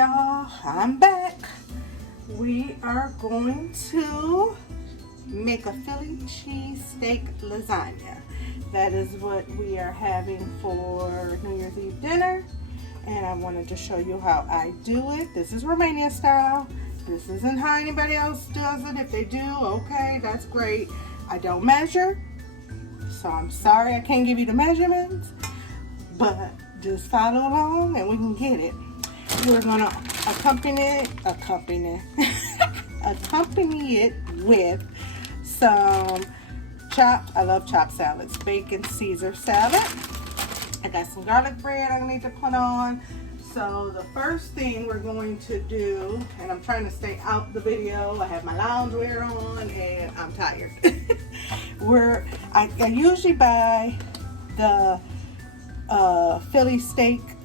y'all, I'm back. We are going to make a Philly cheesesteak lasagna. That is what we are having for New Year's Eve dinner, and I wanted to show you how I do it. This is Romania style. This isn't how anybody else does it. If they do, okay, that's great. I don't measure, so I'm sorry I can't give you the measurements, but just follow along and we can get it. We're gonna accompany it with some chopped, I love chopped salads, bacon Caesar salad. I got some garlic bread I need to put on. So the first thing we're going to do, and I'm trying to stay out the video, I have my loungewear on and I'm tired. I usually buy the Philly steaks,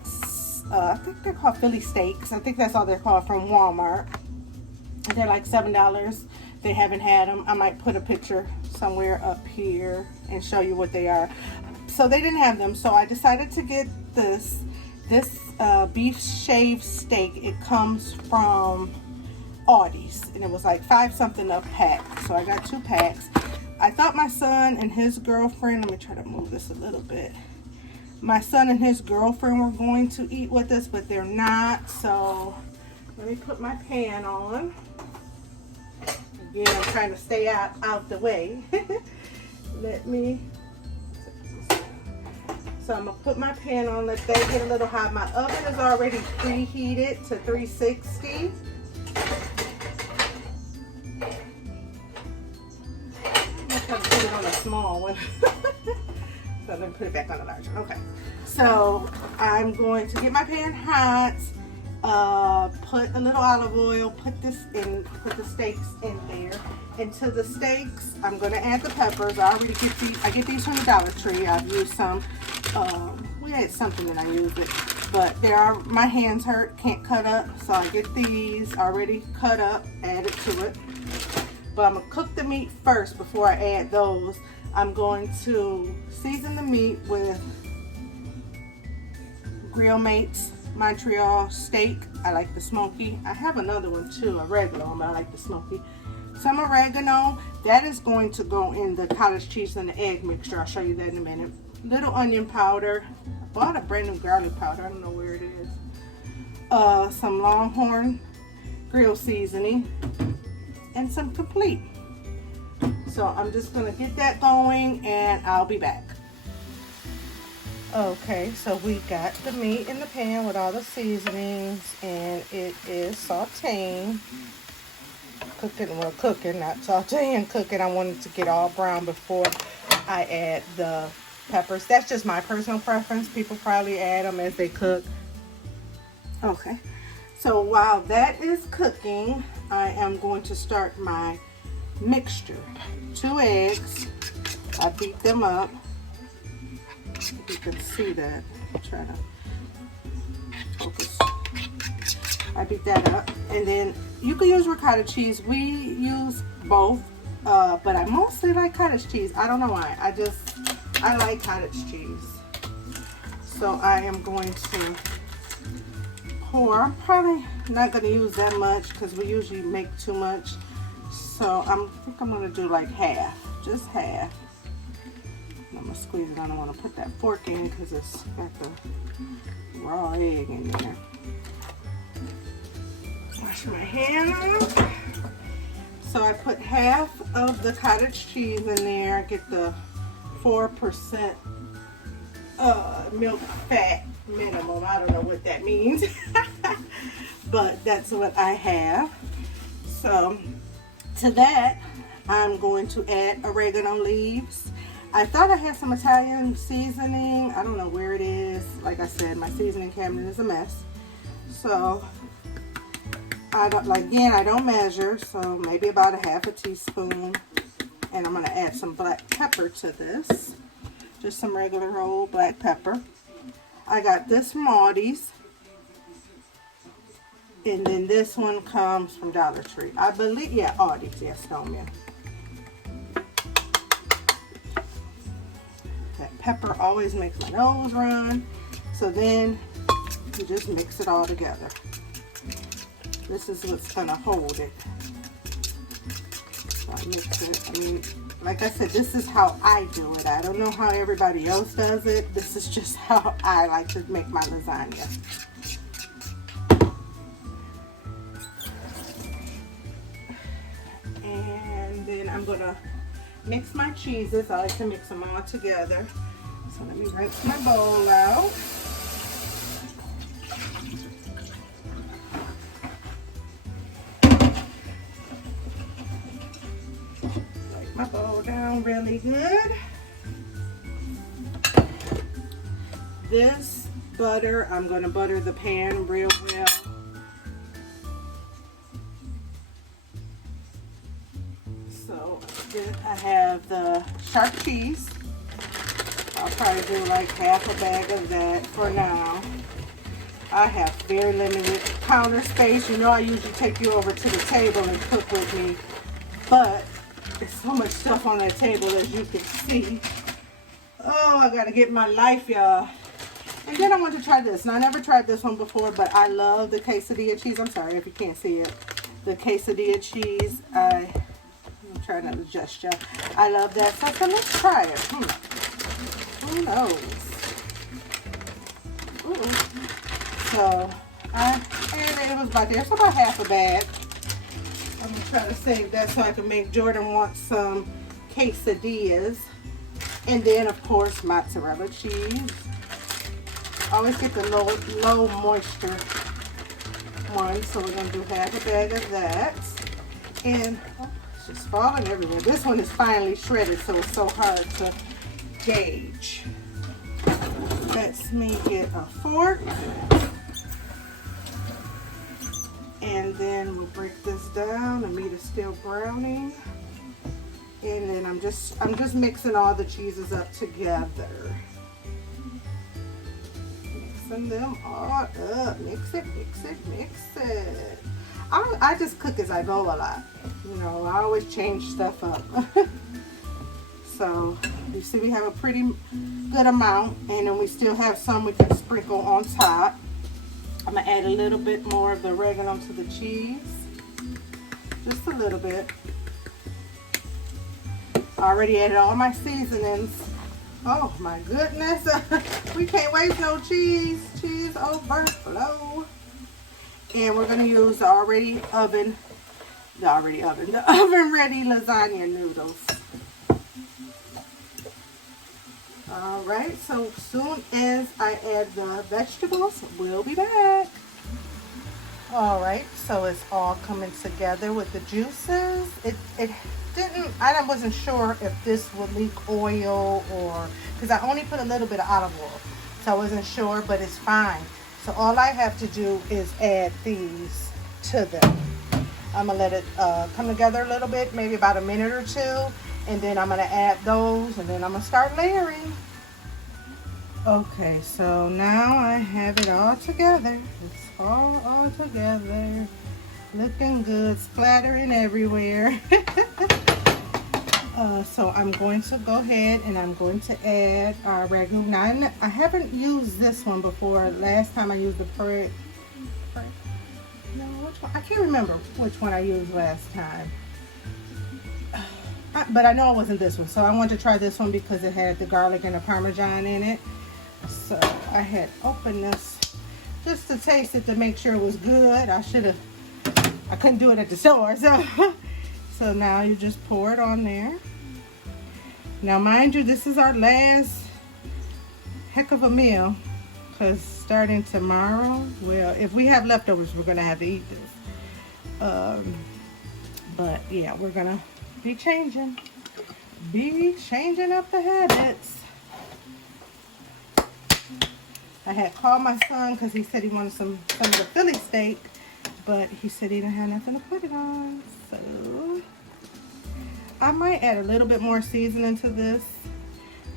I think they're called Philly steaks. I think that's all they're called, from Walmart. They're like $7. They haven't had them. I might put a picture somewhere up here and show you what they are. So they didn't have them, so I decided to get this beef shaved steak. It comes from Aldi's, and it was like $5 something a pack. So I got 2 packs. I thought my son and his girlfriend, let me try to move this a little bit. My son and his girlfriend were going to eat with us, but they're not. So let me put my pan on. Again, I'm trying to stay out the way. So I'm gonna put my pan on, let that get a little hot. My oven is already preheated to 360. I'm gonna put it on a small one. So let me put it back on the large one. Okay. So I'm going to get my pan hot, put a little olive oil, put the steaks in there. And to the steaks, I'm gonna add the peppers. I get these from the Dollar Tree. I've used some. We had something that I used it, but my hands hurt, can't cut up, so I get these already cut up, added to it. But I'm gonna cook the meat first before I add those. I'm going to season the meat with Grill Mates Montreal steak. I like the smoky. I have another one too, a regular one, but I like the smoky. Some oregano. That is going to go in the cottage cheese and the egg mixture. I'll show you that in a minute. Little onion powder. I bought a brand new garlic powder. I don't know where it is. Some Longhorn grill seasoning and some Complete. So I'm just gonna get that going and I'll be back. Okay, so we got the meat in the pan with all the seasonings, and it is sauteing. Cooking, not sauteing, cooking. I wanted to get all brown before I add the peppers. That's just my personal preference. People probably add them as they cook. Okay, so while that is cooking, I am going to start my mixture. 2 eggs. I beat them up. If you can see that. I'm trying to focus. I beat that up, and then you can use ricotta cheese. We use both, but I mostly like cottage cheese. I don't know why. I like cottage cheese. So I am going to pour. I'm probably not going to use that much because we usually make too much. So I think I'm going to do like half, just half. I'm going to squeeze it. I don't want to put that fork in because it's got the raw egg in there. Wash my hand off. So I put half of the cottage cheese in there. Get the 4% milk fat minimum. I don't know what that means. But that's what I have. So to that, I'm going to add oregano leaves. I thought I had some Italian seasoning. I don't know where it is. Like I said, my seasoning cabinet is a mess. So I don't measure, so maybe about a ½ teaspoon. And I'm going to add some black pepper to this. Just some regular old black pepper. I got this from Aldi's. And then this one comes from Dollar Tree. I believe, yeah, Aldi's, yes, Stoneman. That pepper always makes my nose run. So then you just mix it all together. This is what's gonna hold it. So I mix it. I mean, like I said, this is how I do it. I don't know how everybody else does it. This is just how I like to make my lasagna. And then I'm gonna mix my cheeses. I like to mix them all together. So let me rinse my bowl out. Wipe my bowl down really good. This butter, I'm gonna butter the pan real well. So then I have the sharp cheese. I'll probably do like half a bag of that for now. I have very limited counter space. You know, I usually take you over to the table and cook with me, but there's so much stuff on that table, as you can see. Oh, I gotta get my life, y'all. And then I want to try this. Now, I never tried this one before, but I love the quesadilla cheese. I'm sorry if you can't see it. The quesadilla cheese. I'm trying to adjust you. I love that. So let's try it. Who knows? So and it was about there. It's about half a bag. I'm gonna try to save that so I can make Jordan want some quesadillas. And then of course mozzarella cheese. I always get the low moisture one, so we're gonna do half a bag of that. And it's just falling everywhere. This one is finely shredded, so it's so hard to gauge. Let me get a fork, and then we'll break this down. The meat is still browning, and then I'm just mixing all the cheeses up together. Mixing them all up. Mix it, mix it, mix it. I just cook as I go a lot. You know, I always change stuff up. So you see we have a pretty good amount, and then we still have some we can sprinkle on top. I'm gonna add a little bit more of the oregano to the cheese, just a little bit. I already added all my seasonings. Oh my goodness, we can't waste no cheese. Cheese overflow. And we're gonna use the oven ready lasagna noodles. All right, so soon as I add the vegetables, we'll be back. All right, so it's all coming together with the juices. I wasn't sure if this would leak oil, or because I only put a little bit of olive oil, so I wasn't sure, but it's fine. So all I have to do is add these to them. I'm gonna let it come together a little bit, maybe about a minute or two, and then I'm gonna add those, and then I'm gonna start layering. Okay, so now I have it all together. It's all together. Looking good, splattering everywhere. So I'm going to go ahead and I'm going to add our ragu. Now, I haven't used this one before. Last time I used the which one? I can't remember which one I used last time. But I know it wasn't this one. So I want to try this one because it had the garlic and the Parmesan in it. So I had opened this just to taste it to make sure it was good. I couldn't do it at the store. So now you just pour it on there. Now mind you, this is our last heck of a meal, because starting tomorrow, well, if we have leftovers, we're going to have to eat this. But yeah, we're going to be changing up the habits. I had called my son because he said he wanted some of the Philly steak, but he said he didn't have nothing to put it on. So I might add a little bit more seasoning to this.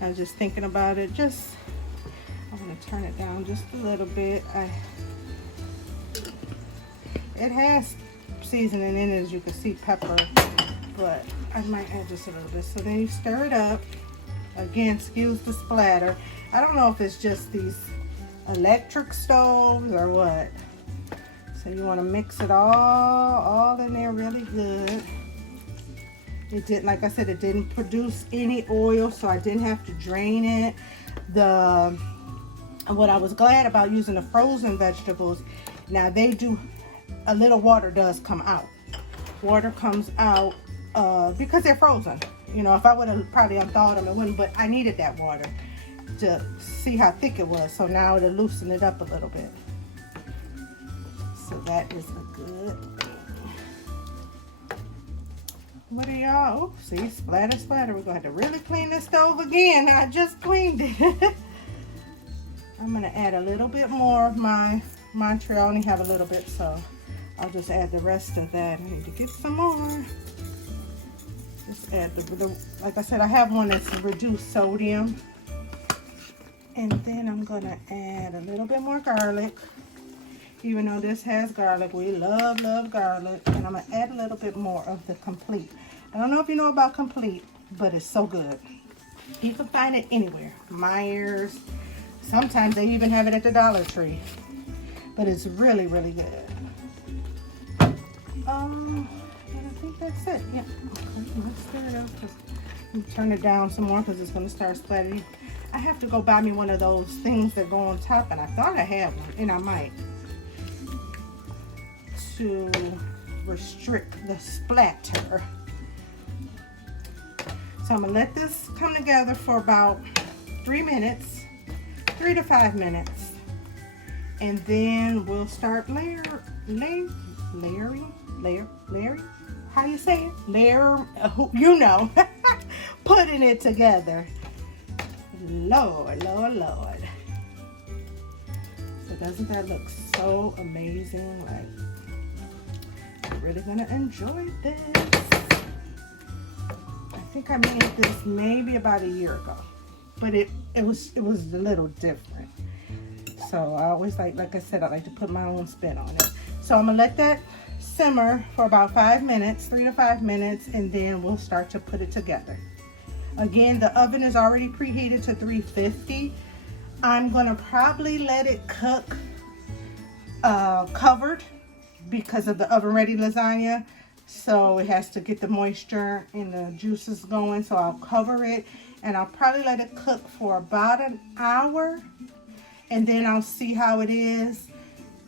I was just thinking about it. I'm going to turn it down just a little bit. It has seasoning in it, as you can see, pepper, but I might add just a little bit. So then you stir it up. Again, excuse the splatter. I don't know if it's just these electric stoves or what. So you want to mix it all in there really good. It didn't, like I said, it didn't produce any oil, so I didn't have to drain it. What I was glad about using the frozen vegetables, now they do, a little water does come out. Water comes out because they're frozen. You know, if I would have probably unthawed them, it wouldn't, but I needed that water to see how thick it was. So now it'll loosen it up a little bit. So that is a good thing. What are y'all? Oh, see, splatter, splatter. We're going to have to really clean this stove again. I just cleaned it. I'm going to add a little bit more of my Montreal. I only have a little bit, so I'll just add the rest of that. I need to get some more. Just add like I said, I have one that's reduced sodium. And then I'm going to add a little bit more garlic. Even though this has garlic, we love garlic. And I'm going to add a little bit more of the Complete. I don't know if you know about Complete, but it's so good. You can find it anywhere. Myers. Sometimes they even have it at the Dollar Tree. But it's really, really good. And I think that's it. Yeah. Okay, let's stir it up. Turn it down some more because it's going to start splattering. I have to go buy me one of those things that go on top, and I thought I had one, and I might, to restrict the splatter. So I'm gonna let this come together for about 3 minutes, 3 to 5 minutes, and then we'll start layering. How you say it? You know, putting it together. Lord. So doesn't that look so amazing? Like, I'm really gonna enjoy this. I think I made this maybe about a year ago, but it was a little different. So I always like I said, I like to put my own spin on it. So I'm gonna let that simmer for about 5 minutes, 3 to 5 minutes, and then we'll start to put it together. Again, the oven is already preheated to 350. I'm gonna probably let it cook covered because of the oven ready lasagna. So it has to get the moisture and the juices going. So I'll cover it and I'll probably let it cook for about an hour. And then I'll see how it is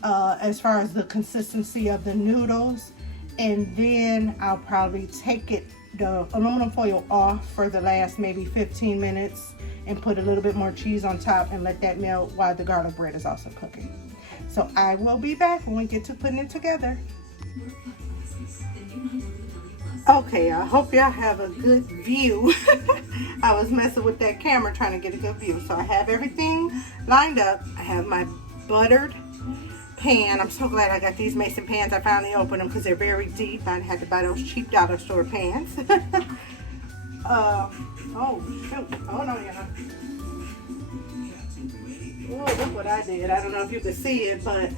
as far as the consistency of the noodles. And then I'll probably take the aluminum foil off for the last maybe 15 minutes and put a little bit more cheese on top and let that melt while the garlic bread is also cooking. So I will be back when we get to putting it together. Okay, I hope y'all have a good view. I was messing with that camera trying to get a good view. So I have everything lined up. I have my buttered pan. I'm so glad I got these mason pans. I finally opened them because they're very deep. I had to buy those cheap dollar store pans. Oh shoot. Hold on, y'all. Oh, look what I did. I don't know if you can see it, but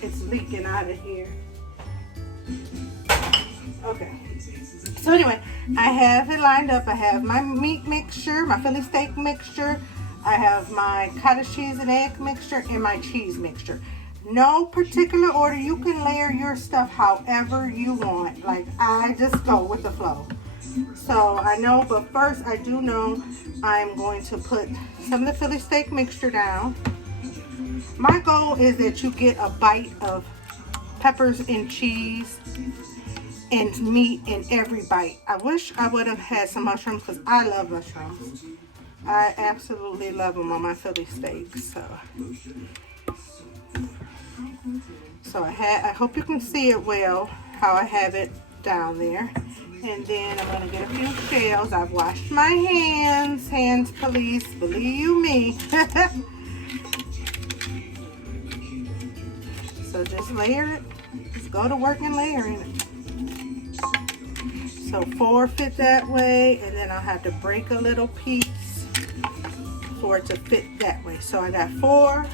it's leaking out of here. Okay. So anyway, I have it lined up. I have my meat mixture, my Philly steak mixture. I have my cottage cheese and egg mixture and my cheese mixture. No particular order. You can layer your stuff however you want. Like, I just go with the flow. So I know, but first I do know I'm going to put some of the Philly steak mixture down. My goal is that you get a bite of peppers and cheese and meat in every bite. I wish I would have had some mushrooms because I love mushrooms. I absolutely love them on my Philly steaks. So I hope you can see it well, how I have it down there. And then I'm going to get a few shells. I've washed my hands. Hands police, believe you me. So just layer it. Just go to work and layering it. So 4 fit that way, and then I'll have to break a little piece for it to fit that way. So I got 4,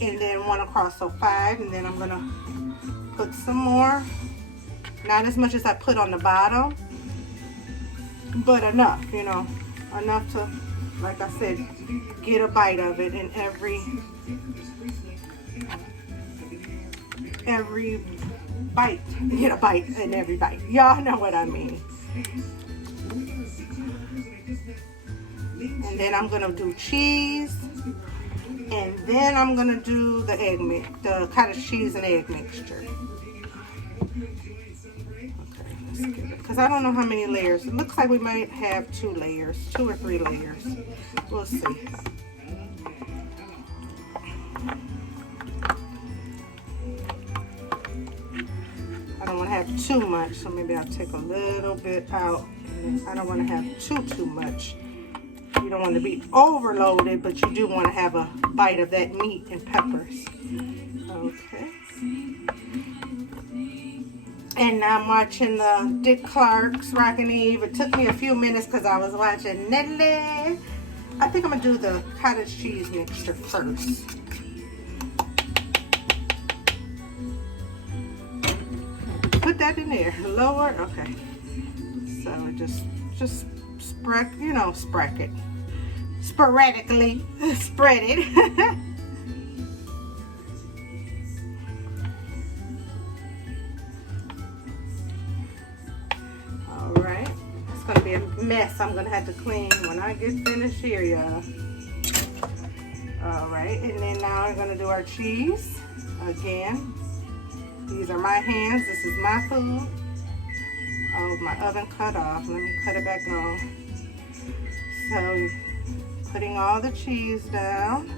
and then 1 across, so 5, and then I'm gonna put some more. Not as much as I put on the bottom, but enough, you know, enough to, like I said, get a bite of it in every Every bite, you get a bite in every bite. Y'all know what I mean. And then I'm gonna do cheese, and then I'm gonna do the egg mix, the cottage cheese and egg mixture. Okay, let's get it, because I don't know how many layers. It looks like we might have 2 layers, 2 or 3 layers. We'll see. I don't want to have too much, so maybe I'll take a little bit out. I don't want to have too much. You don't want to be overloaded, but you do want to have a bite of that meat and peppers. Okay. And now I'm watching the Dick Clark's Rockin' Eve. It took me a few minutes because I was watching Nelly. I think I'm going to do the cottage cheese mixture first. Put that in there. Lower. Okay. So just spread, you know, spread it. Sporadically spread it. Alright. It's gonna be a mess I'm gonna have to clean when I get finished here, y'all. Alright, and then now we're gonna do our cheese. Again. These are my hands. This is my food. Oh, my oven cut off. Let me cut it back on. So, putting all the cheese down.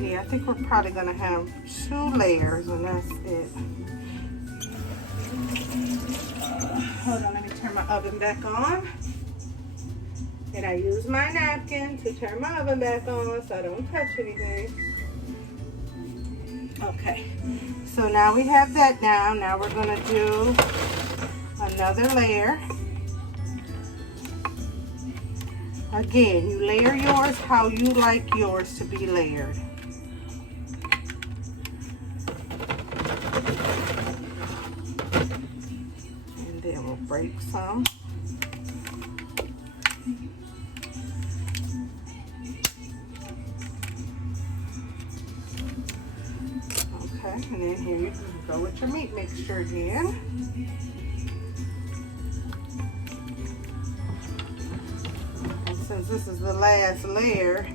Yeah, I think we're probably going to have 2 layers, and that's it. Hold on, let me turn my oven back on. And I use my napkin to turn my oven back on so I don't touch anything. Okay, so now we have that down. Now we're going to do another layer. Again, you layer yours how you like yours to be layered. And then we'll break some. And then here you go with your meat mixture again. And since this is the last layer,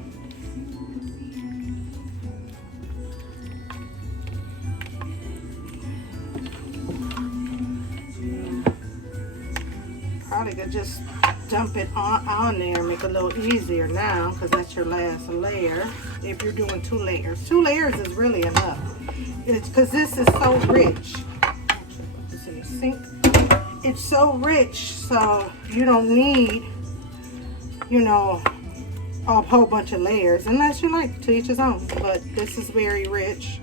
probably could just dump it on there, make it a little easier now, because that's your last layer. If you're doing 2 layers. 2 layers is really enough. It's because this is so rich. It's so rich, so you don't need, you know, a whole bunch of layers, unless you like, to each his own. But this is very rich,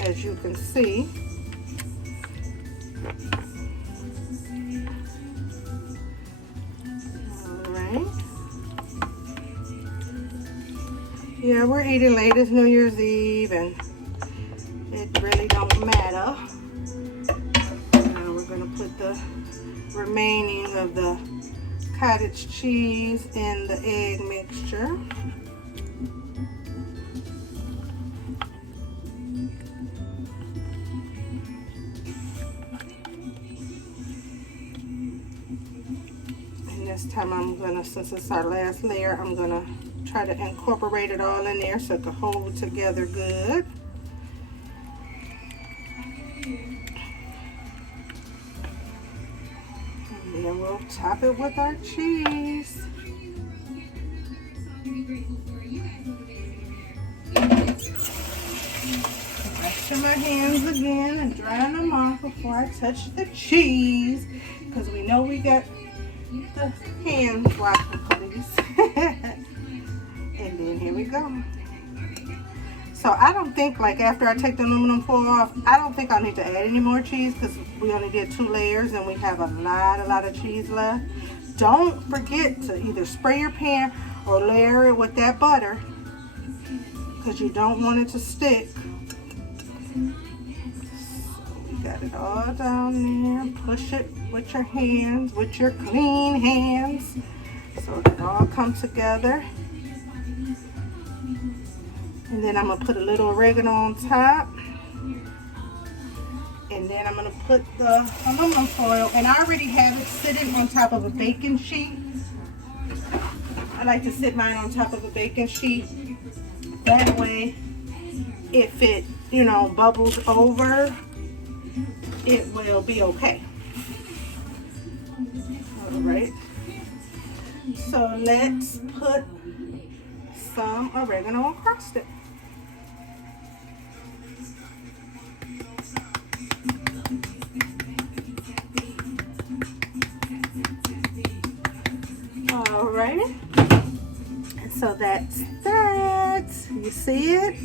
as you can see. Alright. Yeah, we're eating late. It's New Year's Eve, and it really don't matter. Now we're going to put the remaining of the cottage cheese in the egg mixture. And this time I'm going to, since it's our last layer, I'm going to try to incorporate it all in there so it can hold together good. And then we'll top it with our cheese. Washing my hands again and drying them off before I touch the cheese, because we know we got the hands washing, please. And then here we go. So I don't think, like, after I take the aluminum foil off, I don't think I'll need to add any more cheese, because we only did 2 layers and we have a lot of cheese left. Don't forget to either spray your pan or layer it with that butter, because you don't want it to stick. So we got it all down there. Push it with your hands, with your clean hands, so it all come together. And then I'm gonna put a little oregano on top. And then I'm gonna put the aluminum foil, and I already have it sitting on top of a baking sheet. I like to sit mine on top of a baking sheet. That way, if it, you know, bubbles over, it will be okay. All right. So let's put some oregano across it. All right. So that's that. You see it?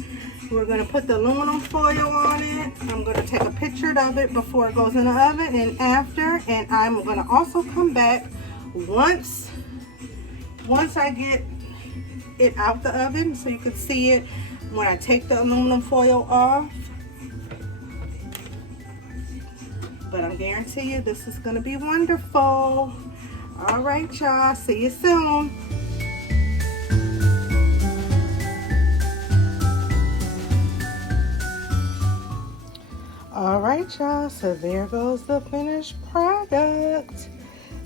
We're going to put the aluminum foil on it. I'm going to take a picture of it before it goes in the oven and after. And I'm going to also come back once I get it out the oven so you can see it when I take the aluminum foil off. But I guarantee you this is going to be wonderful. All right, y'all. See you soon. All right, y'all, so there goes the finished product.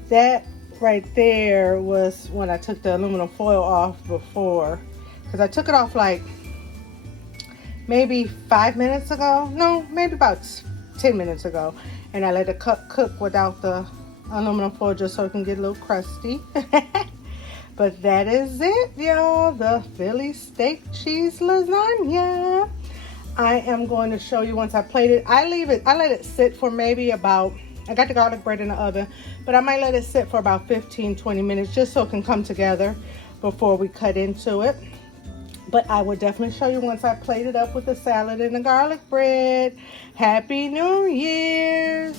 That right there was when I took the aluminum foil off before, because I took it off like maybe 5 minutes ago. No, maybe about 10 minutes ago. And I let it cook without the aluminum foil just so it can get a little crusty. But that is it, y'all, the Philly steak cheese lasagna. I am going to show you once I plate it. I let it sit for maybe about, I got the garlic bread in the oven, but I might let it sit for about 15-20 minutes just so it can come together before we cut into it. But I will definitely show you once I plate it up with the salad and the garlic bread. Happy New Year's!